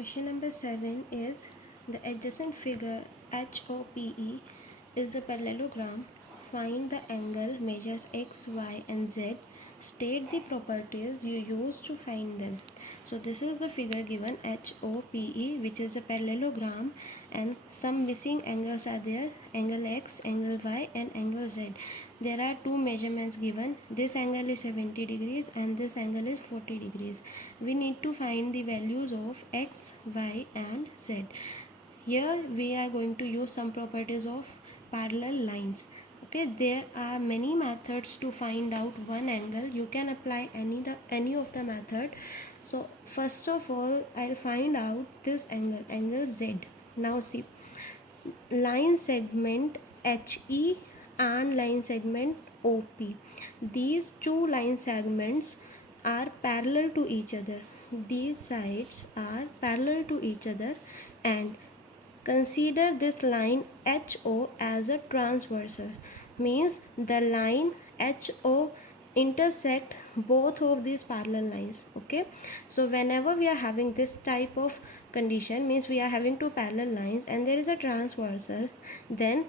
Question number 7 is the adjacent figure HOPE is a parallelogram. Find the angle, measures x, y, and z. State the properties you use to find them. So this is the figure given HOPE, which is a parallelogram, and some missing angles are there: angle x, angle y, and angle z. There are two measurements given. This angle is 70 degrees and this angle is 40 degrees. We need to find the values of x, y, and z. Here we are going to use some properties of parallel lines. Okay, there are many methods to find out one angle. You can apply any of the method. So first of all, I'll find out this angle z. Now see, line segment HE and line segment OP. These two line segments are parallel to each other. These sides are parallel to each other, and consider this line HO as a transversal. Means the line HO intersect both of these parallel lines. Okay, so whenever we are having this type of condition, means we are having two parallel lines and there is a transversal, then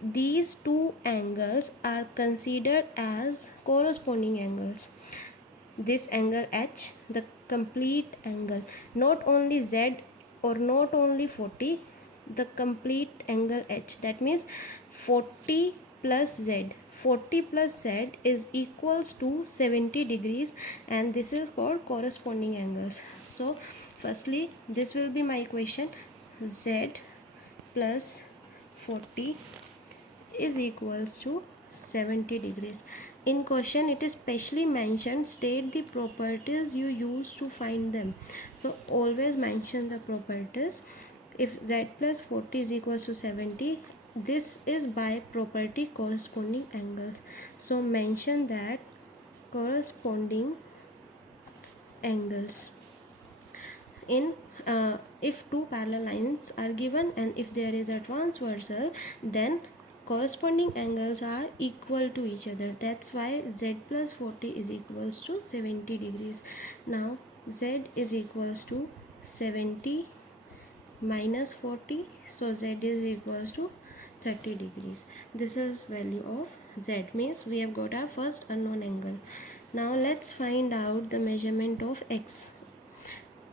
these two angles are considered as corresponding angles. This angle H, the complete angle, not only Z or not only 40, the complete angle H, that means 40 plus Z. 40 plus Z is equals to 70 degrees, and this is called corresponding angles. So firstly, this will be my equation: Z plus 40 is equals to 70 degrees. In question it is specially mentioned, state the properties you use to find them. So always mention the properties. If Z plus 40 is equals to 70, this is by property corresponding angles. So mention that corresponding angles. In if two parallel lines are given and if there is a transversal, then corresponding angles are equal to each other. That's why Z plus 40 is equals to 70 degrees. Now Z is equals to 70 minus 40, so Z is equals to 30 degrees. This is value of Z, means we have got our first unknown angle. Now let's find out the measurement of x.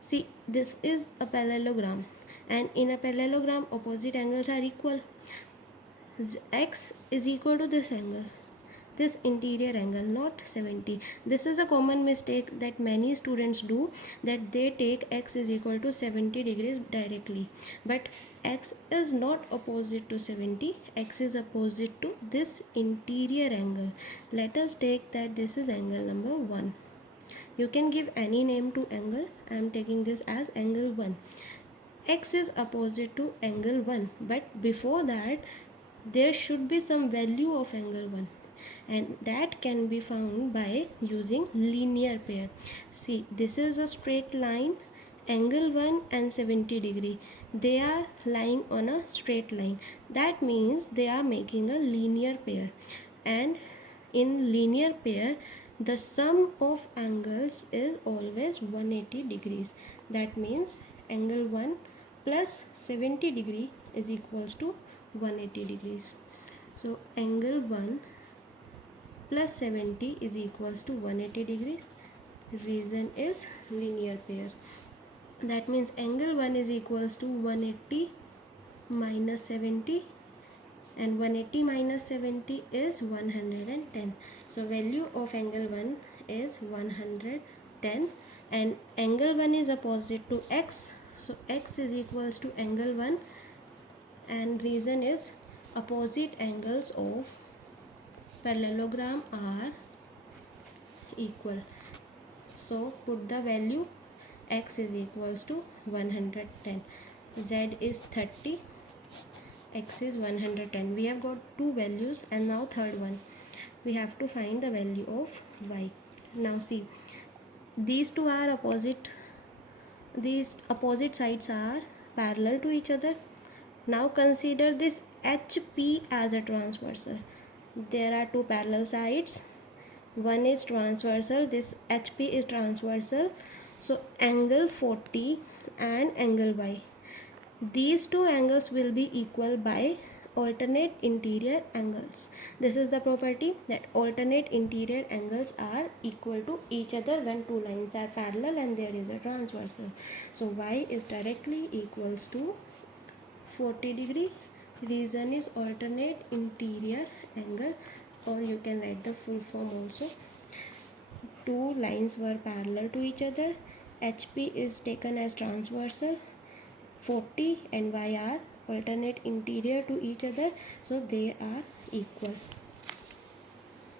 See, this is a parallelogram, and in a parallelogram opposite angles are equal. X is equal to this angle, this interior angle, not 70. This is a common mistake that many students do, that they take x is equal to 70 degrees directly, but x is not opposite to 70. X is opposite to this interior angle. Let us take that this is angle number 1. You can give any name to angle. I am taking this as angle 1. X is opposite to angle 1, but before that there should be some value of angle 1, and that can be found by using linear pair. See, this is a straight line, angle 1 and 70 degree. They are lying on a straight line. That means they are making a linear pair, and in linear pair the sum of angles is always 180 degrees. That means angle 1 plus 70 degree is equals to 180 degrees. So angle 1 plus 70 is equals to 180 degrees. Reason is linear pair. That means angle 1 is equals to 180 minus 70, and 180 minus 70 is 110. So value of angle 1 is 110, and angle 1 is opposite to x, so x is equals to angle 1, and reason is opposite angles of parallelogram are equal. So put the value: x is equals to 110, z is 30, x is 110. We have got two values, and now third one we have to find the value of y. Now see, these two are opposite, these opposite sides are parallel to each other. Now consider this HP as a transversal. There are two parallel sides, one is transversal, this HP is transversal. So angle 40 and angle y, these two angles will be equal by alternate interior angles. This is the property that alternate interior angles are equal to each other when two lines are parallel and there is a transversal. So y is directly equals to 40 degree. Reason is alternate interior angle, or you can write the full form also. Two lines were parallel to each other. HP is taken as transversal. 40 and y are alternate interior to each other, so they are equal.